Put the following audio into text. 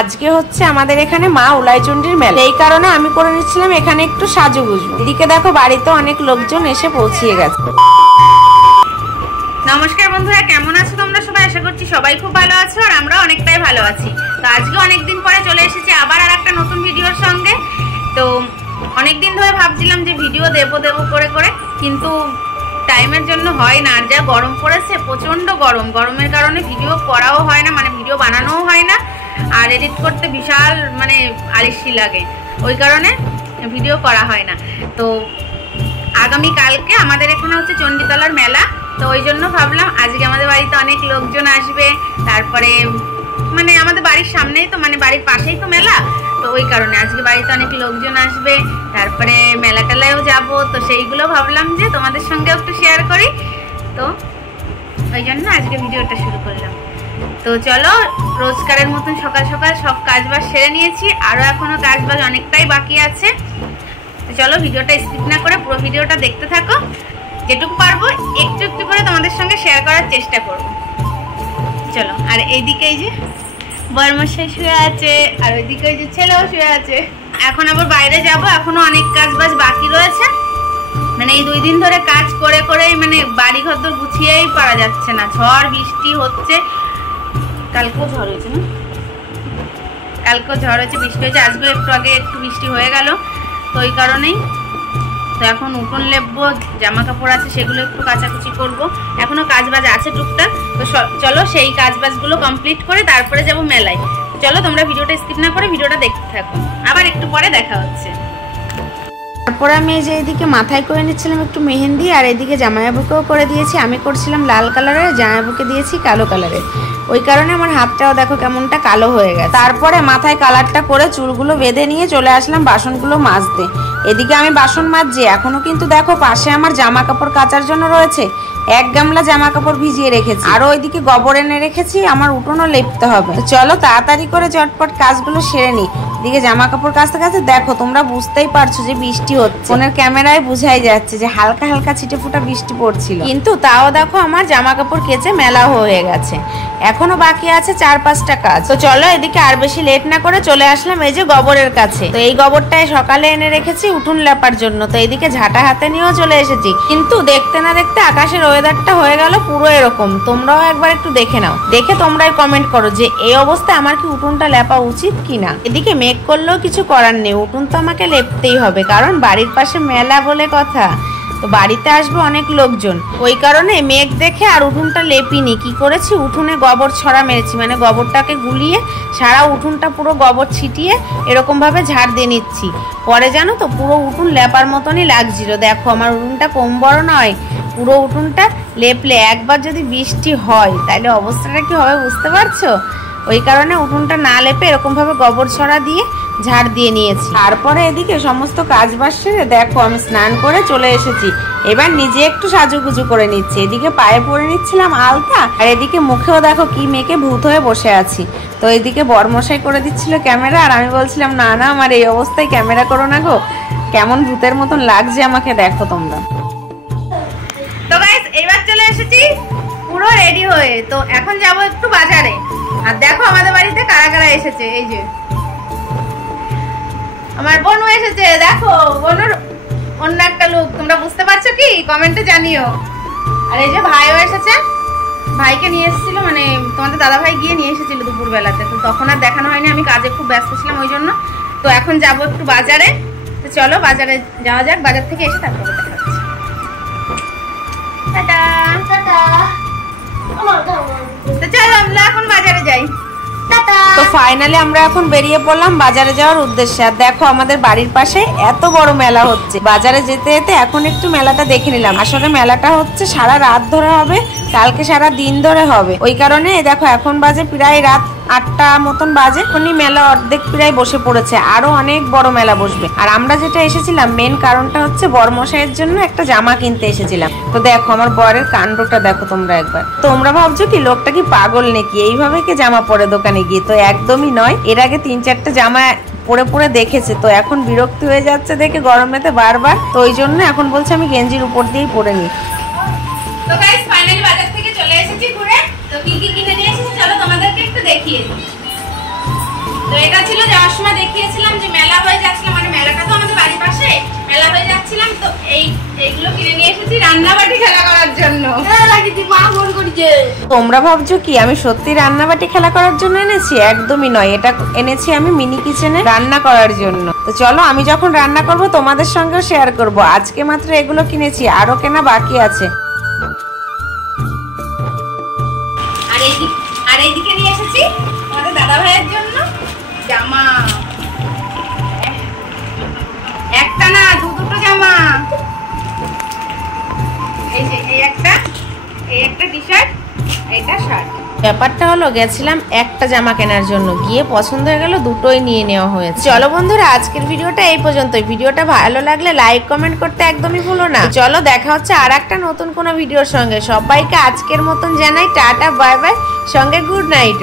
আজকে হচ্ছে আমাদের এখানে মা উলাইচণ্ডীর মেলা, এই কারণে আমি করে নিচ্ছিলাম এখানে একটু সাজুগুজু। এদিকে দেখো বাড়িতে অনেক লোকজন এসে পৌঁছিয়ে গেছে। নমস্কার বন্ধুরা, কেমন আছো তোমরা সবাই? আশা করছি সবাই খুব ভালো আছো আর আমরা অনেকটাই ভালো আছি। তো আজকে অনেকদিন পরে চলে এসেছি আবার আর একটা নতুন ভিডিওর সঙ্গে। তো অনেকদিন ধরে ভাবছিলাম যে ভিডিও দেবো করে করে, কিন্তু টাইমের জন্য হয় না। আর যা গরম পড়েছে, প্রচণ্ড গরম, গরমের কারণে ভিডিও করাও হয় না, মানে ভিডিও বানানোও হয় না, আর এডিট করতে বিশাল মানে আলসি লাগে, ওই কারণে ভিডিও করা হয় না। তো আগামী কালকে আমাদের এখানে হচ্ছে চণ্ডীতলার মেলা, তো ওই জন্য ভাবলাম আজকে আমাদের বাড়িতে অনেক লোকজন আসবে। তারপরে মানে আমাদের বাড়ির সামনেই তো, মানে বাড়ির পাশেই তো মেলা, তো ওই কারণে আজকে বাড়িতে অনেক লোকজন আসবে। তারপরে মেলা টেলায়ও যাবো, তো সেইগুলো ভাবলাম যে তোমাদের সঙ্গে একটু শেয়ার করি, তো ওই জন্য আজকে ভিডিওটা শুরু করলাম। তো চলো, রোজকারের মতন সকাল সকাল সব কাজবাজ সেরে নিয়েছি, আরও এখনও কাজবাজ অনেকটাই বাকি আছে। তো চলো ভিডিওটা স্কিপ না করে পুরো ভিডিওটা দেখতে থাকো, যেটুকু পারবো একটু একটু করে তোমাদের সঙ্গে শেয়ার করার চেষ্টা করব। চলো, আর এইদিকে এই যে বরমশাই শুয়ে আছে, আর ওইদিকে ওই যে ছেলেও শুয়ে আছে। এখন আবার বাইরে যাব, এখনো অনেক কাজবাজ বাকি রয়েছে। মানে এই 2 দিন ধরে কাজ করে করে মানে বাড়ি ঘর তো গুছিয়েই পারা যাচ্ছে না, ঝড় বৃষ্টি হচ্ছে। কালকেও ঝড় হয়েছে না? কালকেও ঝড় হয়েছে, বৃষ্টি হয়েছে, আজকেও একটু আগে একটু বৃষ্টি হয়ে গেল, তো ওই কারণেই। তো এখন উঠোন লেপবো, জামা কাপড় আছে সেগুলো একটু কাচাকুচি করব, এখনো কাজবাজ আছে টুকটাক। তো চলো সেই কাজবাজগুলো কমপ্লিট করে তারপরে যাব মেলায়। চলো তোমরা ভিডিওটা স্কিপ না করে ভিডিওটা দেখতে থাকো, আবার একটু পরে দেখা হচ্ছে। তারপরে আমি এই যে এইদিকে মাথায় করে নিচ্ছিলাম একটু মেহেন্দি, আর এইদিকে জামাইবাবুকেও করে দিয়েছি। আমি করছিলাম লাল কালারের, জামাইবাবুকে দিয়েছি কালো কালারের, ওই কারণে আমার হাতটাও দেখো কেমনটা কালো হয়ে গেছে। তারপরে মাথায় কালারটা করে চুলগুলো বেঁধে নিয়ে চলে আসলাম বাসনগুলো মাজতে। এদিকে আমি বাসন মাজছি, এখনো কিন্তু দেখো পাশে আমার জামা কাপড় কাচার জন্য রয়েছে, 1 গামলা জামা কাপড় ভিজিয়ে রেখেছি, আর ওইদিকে গোবর এনে রেখেছি, আমার উঠোনও লেপতে হবে। চলো তাড়াতাড়ি করে চটপট কাজগুলো সেরে নিই। এদিকে জামা কাপড় কাচতে কাচতে দেখো তোমরা বুঝতেই পারছো যে বৃষ্টি হচ্ছে, ফোনের ক্যামেরায় বোঝাই যাচ্ছে যে হালকা হালকা ছিটে ফুটা বৃষ্টি পড়ছিল, কিন্তু তাও দেখো আমার জামা কাপড় কেচে মেলা হয়ে গেছে। এখনো বাকি আছে 4-5টা কাজ। তো চলো এদিকে আর বেশি লেট না করে চলে আসলাম এই যে গোবরের কাছে। তো এই গোবরটাই সকালে এনে রেখেছি উঠোন লেপার জন্য। তো এইদিকে ঝাঁটা হাতে নিয়েও চলে এসেছি, কিন্তু দেখতে না দেখতে আকাশের ওয়েদারটা হয়ে গেল পুরো এরকম। তোমরাও একবার একটু দেখে নাও, দেখে তোমরাই কমেন্ট করো যে এই অবস্থায় আমার কি উঠোনটা লেপা উচিত কিনা। এদিকে মেঘ করলেও কিছু করার নেই, উঠোন তো আমাকে লেপতেই হবে, কারণ বাড়ির পাশে মেলা বলে কথা, তো বাড়িতে আসবে অনেক লোকজন, ওই কারণে মেঘ দেখে আর উঠোনটা লেপিনি। কি করেছি, উঠোনে গোবর ছড়া মেরেছি, মানে গোবরটাকে গুলিয়ে সারা উঠোনটা পুরো গোবর ছিটিয়ে এরকম ভাবে ঝাড় দিয়ে নিচ্ছি। পরে জানো তো পুরো উঠোন লেপার মতনই লাগছিল। দেখো আমার উঠোনটা কম বড় নয়, পুরো উঠোনটা লেপলে একবার যদি বৃষ্টি হয় তাহলে অবস্থাটা কি হবে বুঝতে পারছো। ওই কারণে উঠোনটা না লেপে এরকম ভাবে গোবর ছড়া দিয়ে ঝাড় দিয়ে নিয়েছি। তারপরে এদিকে সমস্ত কাজ বাজ সেরে দেখো আমি স্নান করে চলে এসেছি, এবার নিজে একটু সাজুগুজু করে নিচ্ছি। এদিকে পায়ে পরে নিচ্ছিলাম আলতা, আর এদিকে মুখেও দেখো কি মেখে ভূত হয়ে বসে আছি। তো এদিকে বরমশাই করে দিচ্ছিল ক্যামেরা, আর আমি বলছিলাম না না আমার এই অবস্থায় ক্যামেরা করো না গো, কেমন ভূতের মতন লাগছে আমাকে, দেখো তোমরা। তো গাইস এইবার চলে এসেছি পুরো রেডি হয়ে, তো এখন যাব একটু বাজারে। আর দেখো আমাদের বাড়িতে কারা কারা এসেছে, এই যে আমার বোনও এসেছে, দেখো বোনের অন্য একটা লুক, তোমরা বুঝতে পারছো কি কমেন্টে জানিও। আর এই যে ভাইও এসেছে, ভাইকে নিয়ে এসেছিল, মানে তোমাদের দাদা ভাই গিয়ে নিয়ে এসেছিল দুপুর বেলাতে, তো তখন আর দেখানো হয়নি, আমি কাজে খুব ব্যস্ত ছিলাম ওই জন্য। তো এখন যাব একটু বাজারে, তো চলো বাজারে যাওয়া যাক, বাজার থেকে এসে তারপরে দেখা হচ্ছে। Tata tata. তো চলো আমরা এখন বাজারে যাই। তো ফাইনালি আমরা এখন বেরিয়ে পড়লাম বাজারে যাওয়ার উদ্দেশ্যে। আর দেখো আমাদের বাড়ির পাশে এত বড় মেলা হচ্ছে, বাজারে যেতে যেতে এখন একটু মেলাটা দেখে নিলাম। আসলে মেলাটা হচ্ছে সারা রাত ধরে হবে, কালকে সারা দিন ধরে হবে, ওই কারণে দেখো এখন বাজে প্রায় রাত 8টা মতন বাজে, এখনই মেলা অর্ধেক প্রায় বসে পড়েছে, আরো অনেক বড় মেলা বসবে। আর আমরা যেটা এসেছিলাম মেন কারণটা হচ্ছে বরমশাইয়ের জন্য একটা জামা কিনতে এসেছিলাম। তো দেখো আমার বরের কাণ্ডটা দেখো তোমরা একবার। তোমরা ভাবছো কি লোকটা কি পাগল নাকি, এইভাবে কি জামা পরে দোকানে গিয়ে? তো একদমই নয়, এর আগে 3-4টা জামা পরে পরে দেখেছে, তো এখন বিরক্তি হয়ে যাচ্ছে দেখে গরমেতে বারবার, তো ওই জন্য এখন বলছে আমি গেঞ্জির উপর দিয়েই পরে নিই। তো গাইস ফাইনালি বাজার থেকে চলে এসেছি ঘুরে, তো কি কি কিনে নিয়ে এসেছি চলো তোমাদেরকে একটু দেখিয়ে দিই। তো এটা ছিল যাওয়ার সময় দেখিয়েছিলাম যে মেলা হয়ে যাচ্ছিলাম, মানে মেলাটা তো আমাদের বাড়ির পাশে, মেলা হয়ে যাচ্ছিলাম তো এইগুলো কিনে নিয়ে এসেছি রান্নাবাটি খেলা করার জন্য। তোমরা ভাবছো কি আমি সত্যি রান্নাবাটি খেলা করার জন্য এনেছি? একদমই নয়, এটা এনেছি আমি মিনি কিচেনে রান্না করার জন্য। তো চলো আমি যখন রান্না করব তোমাদের সঙ্গেও শেয়ার করব। আজকে মাত্র এগুলো কিনেছি, আরো কেনা বাকি আছে। আর এইদিকে নিয়ে এসেছি আমাদের দাদা ভাইয়ের জন্য জামা, একটা না দুটো জামা। এই যে এই একটা টি শার্ট, এইটা শার্ট। ব্যাপারটা হলো গেছিলাম একটা জামা কেনার জন্য, গিয়ে পছন্দ হয়ে গেল, দুটোই নিয়ে নেওয়া হয়েছে। চলো বন্ধুরা আজকের ভিডিওটা এই পর্যন্তই। ভিডিওটা ভালো লাগলে লাইক কমেন্ট করতে একদমই ভুলো না। চলো দেখা হচ্ছে আর একটা নতুন কোনো ভিডিওর সঙ্গে। সবাইকে আজকের মতন জানাই টাটা বাই বাই, সঙ্গে গুড নাইট।